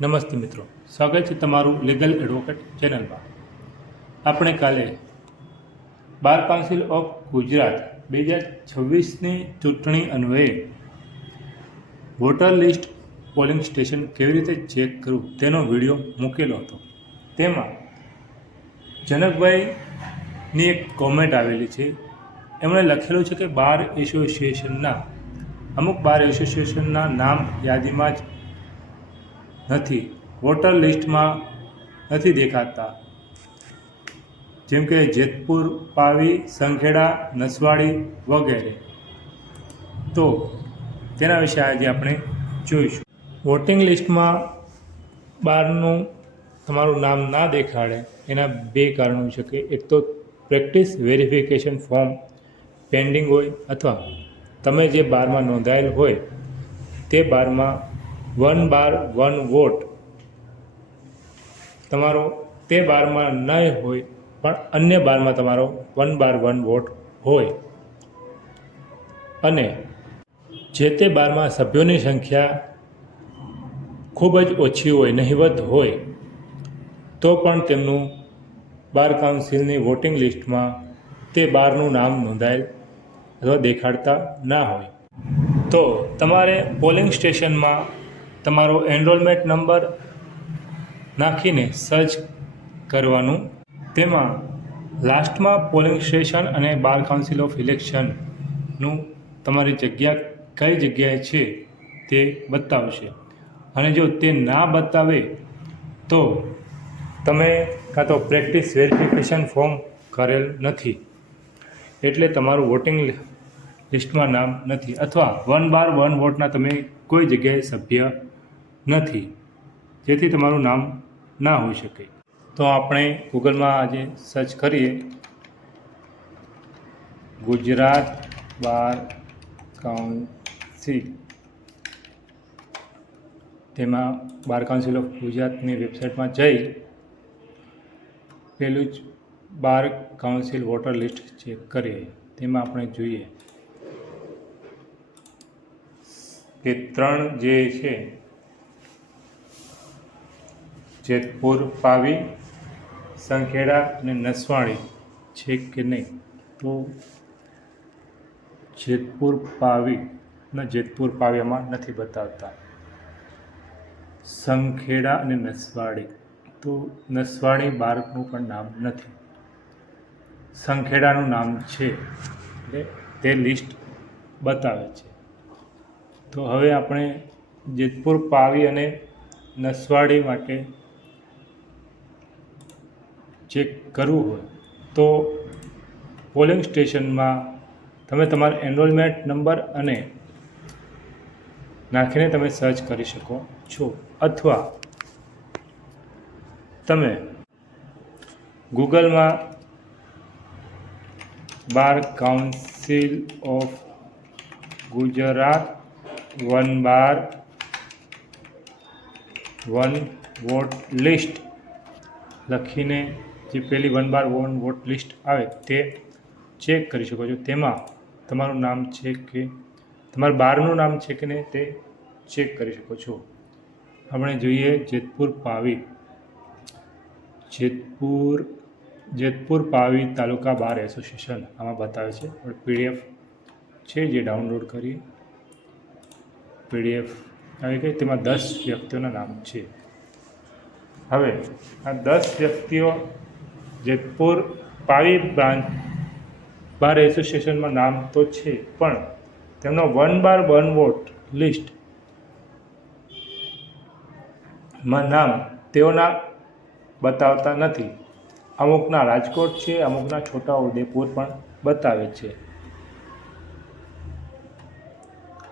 નમસ્તે મિત્રો. સ્વાગત છે તમારું લીગલ એડવોકેટ ચેનલમાં. આપણે કાલે બાર કાઉન્સિલ ઓફ ગુજરાત બે હજાર છવ્વીસની ચૂંટણી અન્વયે વોટર લિસ્ટ પોલિંગ સ્ટેશન કેવી રીતે ચેક કરવું તેનો વીડિયો મૂકેલો હતો. તેમાં જનકભાઈની એક કોમેન્ટ આવેલી છે. એમણે લખેલું છે કે બાર એસોસિએશનના અમુક બાર એસોસિએશનના નામ યાદીમાં જ નથી. વોટર લિસ્ટમાં નથી દેખાતા. જેમ કે જેતપુર, પાવી, સંખેડા, નસવાડી વગેરે. તો તેના વિશે આજે આપણે જોઈશું. વોટિંગ લિસ્ટમાં બારનું તમારું નામ ના દેખાડે, એના બે કારણો હોઈ શકે એક તો પ્રેક્ટિસ વેરિફિકેશન ફોર્મ પેન્ડિંગ હોય અથવા તમે જે બારમાં નોંધાયેલ હોય, તે બારમાં વન બાર, વન વોટ. તમારો તે બારમાં નહીં હોય, પણ અન્ય બારમાં તમારો વન બાર, વન વોટ હોય. અને જે તે બારમાં સભ્યોની સંખ્યા ખૂબ જ ઓછી હોય, નહિવત હોય, તો પણ તેમનું બાર કાઉન્સિલની વોટિંગ લિસ્ટમાં તે બારનું નામ નોંધાયેલ અથવા દેખાડતા ના હોય. તો તમારે પોલિંગ સ્ટેશનમાં તમારો એનરોલમેન્ટ નંબર નાખીને સર્ચ કરવાનું. તેમાં લાસ્ટમાં પોલિંગ સ્ટેશન અને બાર કાઉન્સિલ ઓફ ઇલેક્શનનું તમારી જગ્યા કઈ જગ્યાએ છે તે બતાવશે. અને જો તે ના બતાવે તો તમે કાં તો પ્રેક્ટિસ વેરિફિકેશન ફોર્મ કરેલ નથી. એટલે તમારું વોટિંગ લિસ્ટમાં નામ નથી. અથવા વન બાર વન વોટના તમે કોઈ જગ્યાએ સભ્ય નથી. જેથી તમારું નામ ના હોઈ શકે. તો આપણે ગૂગલમાં આજે સર્ચ કરીએ. Gujarat Bar Council. તેમાં બાર કાઉન્સિલ ઓફ ગુજરાતની વેબસાઇટમાં જઈ પેલું જ Bar Council voter list check કરીએ. તેમાં આપણે જોઈએ. કે ત્રણ જે છે જેતપુર, પાવી, સંખેડા અને નસવાણી. છે કે નહીં? તો જેતપુર, પાવી અને જેતપુર પાવીમાં નથી બતાવતા. સંખેડા અને નસવાડી તો નસવાડી બાળકનું પણ નામ નથી. સંખેડાનું નામ છે એટલે તે લિસ્ટ બતાવે છે. તો હવે આપણે જેતપુર, પાવી અને નસવાડી માટે ચેક કરવું હોય, તો પોલિંગ સ્ટેશનમાં તમે તમારો એનરોલમેન્ટ નંબર અને નાખીને તમે સર્ચ કરી શકો છો. અથવા તમે ગૂગલમાં Bar Council of Gujarat one bar one vote list લખીને જે પેલી one bar one vote list આવે તે ચેક કરી શકો છો. તેમાં તમારું નામ છે કે, તમારા બારનું નામ છે કે નહીં તે ચેક કરી શકો છો. આપણે જોઈએ જેતપુર પાવી. જેતપુર જેતપુર પાવી તાલુકા બાર એસોસિએશન આમાં બતાવે છે. પણ પીડીએફ છે જે ડાઉનલોડ કરી. પીડીએફ આવી ગઈ. તેમાં દસ વ્યક્તિઓના નામ છે. હવે આ દસ વ્યક્તિઓ જેતપુર પાવી બ્રાન્ચ બાર એસોસિએશનમાં નામ તો છે, પણ તેમનો વન બાર વન વોટ લિસ્ટમાં નામ તેઓના બતાવતા નથી. અમુકના રાજકોટ છે, અમુકના છોટા ઉદેપુર પણ બતાવે છે.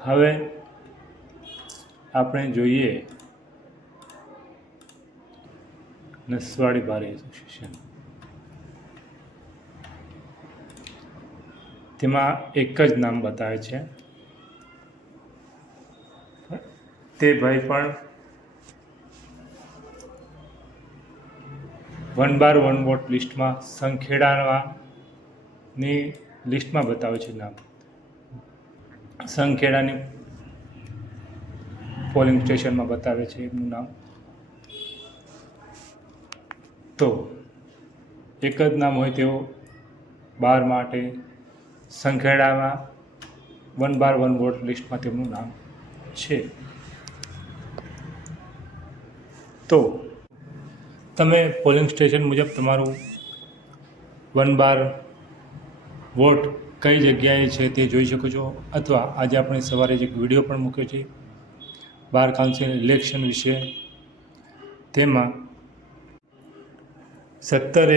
હવે આપણે જોઈએ નસવાડી બાર એસોસિએશન. તેમાં એક જ નામ બતાવે છે. તે ભાઈ પણ વન બાર વન વોટ લિસ્ટમાં સંખેડાની લિસ્ટમાં બતાવે છે નામ. સંખેડાની પોલિંગ સ્ટેશનમાં બતાવે છે એમનું નામ. તો એક જ નામ હોય તેઓ બાર માટે સંખેડામાં વન બાર વન વોટ લિસ્ટમાં તેમનું નામ છે. તો તમે પોલિંગ સ્ટેશન મુજબ તમારું વન બાર વોટ કઈ જગ્યાએ છે તે જોઈ શકો છો, અથવા આજે આપણે સવારે જે એક વીડિયો પણ મૂક્યો છે બાર કાઉન્સિલ ઇલેક્શન વિશે. તેમાં સત્તર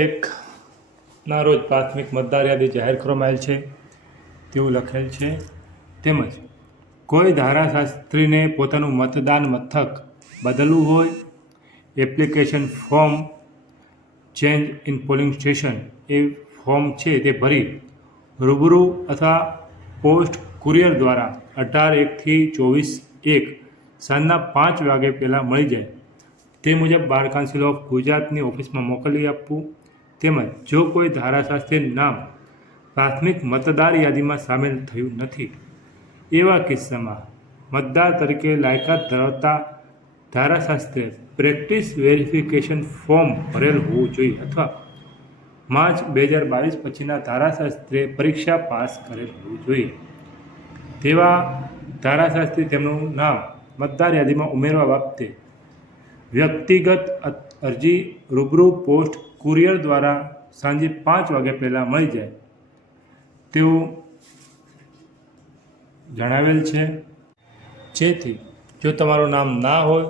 એકના રોજ પ્રાથમિક મતદાર યાદી જાહેર કરવામાં આવેલ છે, તેવું લખેલ છે. તેમજ, કોઈ ધારાશાસ્ત્રીને પોતાનું મતદાન મથક બદલવું હોય, application form change in polling station A form છે તે ભરી રૂબરૂ અથવા પોસ્ટ કુરિયર દ્વારા અઢાર એકથી ચોવીસ એક સાંજના પાંચ વાગે પહેલાં મળી જાય. તે મુજબ બાર કાઉન્સિલ ઓફ ગુજરાતની ઓફિસમાં મોકલી આપવું તેમજ જો કોઈ ધારાશાસ્ત્રી નામ પ્રાથમિક મતદાર યાદીમાં સામેલ થયું નથી, એવા કિસ્સામાં મતદાર તરીકે લાયકાત ધરાવતા ધારાશાસ્ત્રે પ્રેક્ટિસ વેરિફિકેશન ફોર્મ ભરેલ હોવું જોઈએ અથવા માર્ચ બે હજાર બાવીસ પછીના ધારાશાસ્ત્રીએ પરીક્ષા પાસ કરેલ હોવું જોઈએ. તેવા ધારાશાસ્ત્રી તેમનું નામ મતદાર યાદીમાં ઉમેરવા બાબતે વ્યક્તિગત અરજી રૂબરૂ પોસ્ટ કુરિયર દ્વારા સાંજે પાંચ વાગ્યા પહેલાં મળી જાય. તેવું જણાવેલ છે. જેથી જો તમારું નામ ના હોય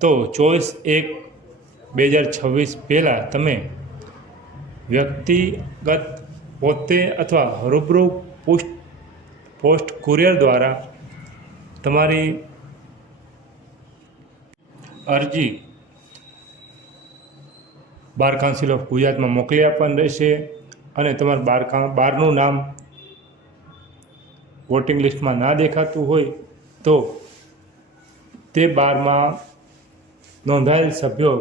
તો ચોવીસ એક બે હજાર છવ્વીસ પહેલાં તમે વ્યક્તિગત પોતે અથવા રૂબરૂ પોસ્ટ પોસ્ટ કુરિયર દ્વારા તમારી અરજી બાર કાઉન્સિલ ઓફ ગુજરાતમાં મોકલી આપવાનું રહેશે અને તમારું બાર બારનું નામ વોટિંગ લિસ્ટમાં ના દેખાતું હોય તો તે બારમાં નોંધાયેલ સભ્યો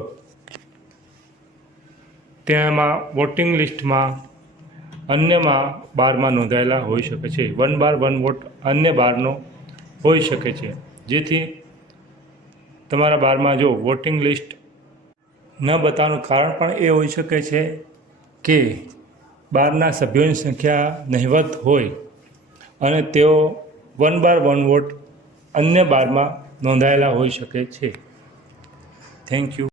તેમાં વોટિંગ લિસ્ટમાં અન્યમાં બારમાં નોંધાયેલા હોઈ શકે છે. વન બાર વન વોટ અન્ય બારનો હોઈ શકે છે. જેથી તમારા બારમાં જો વોટિંગ લિસ્ટ ન બતાવવાનું કારણ પણ એ હોઈ શકે છે કે બારના સભ્યોની સંખ્યા નહિવત હોય અને તેઓ વન બાર વન વોટ અન્ય બારમાં નોંધાયેલા હોઈ શકે છે. Thank you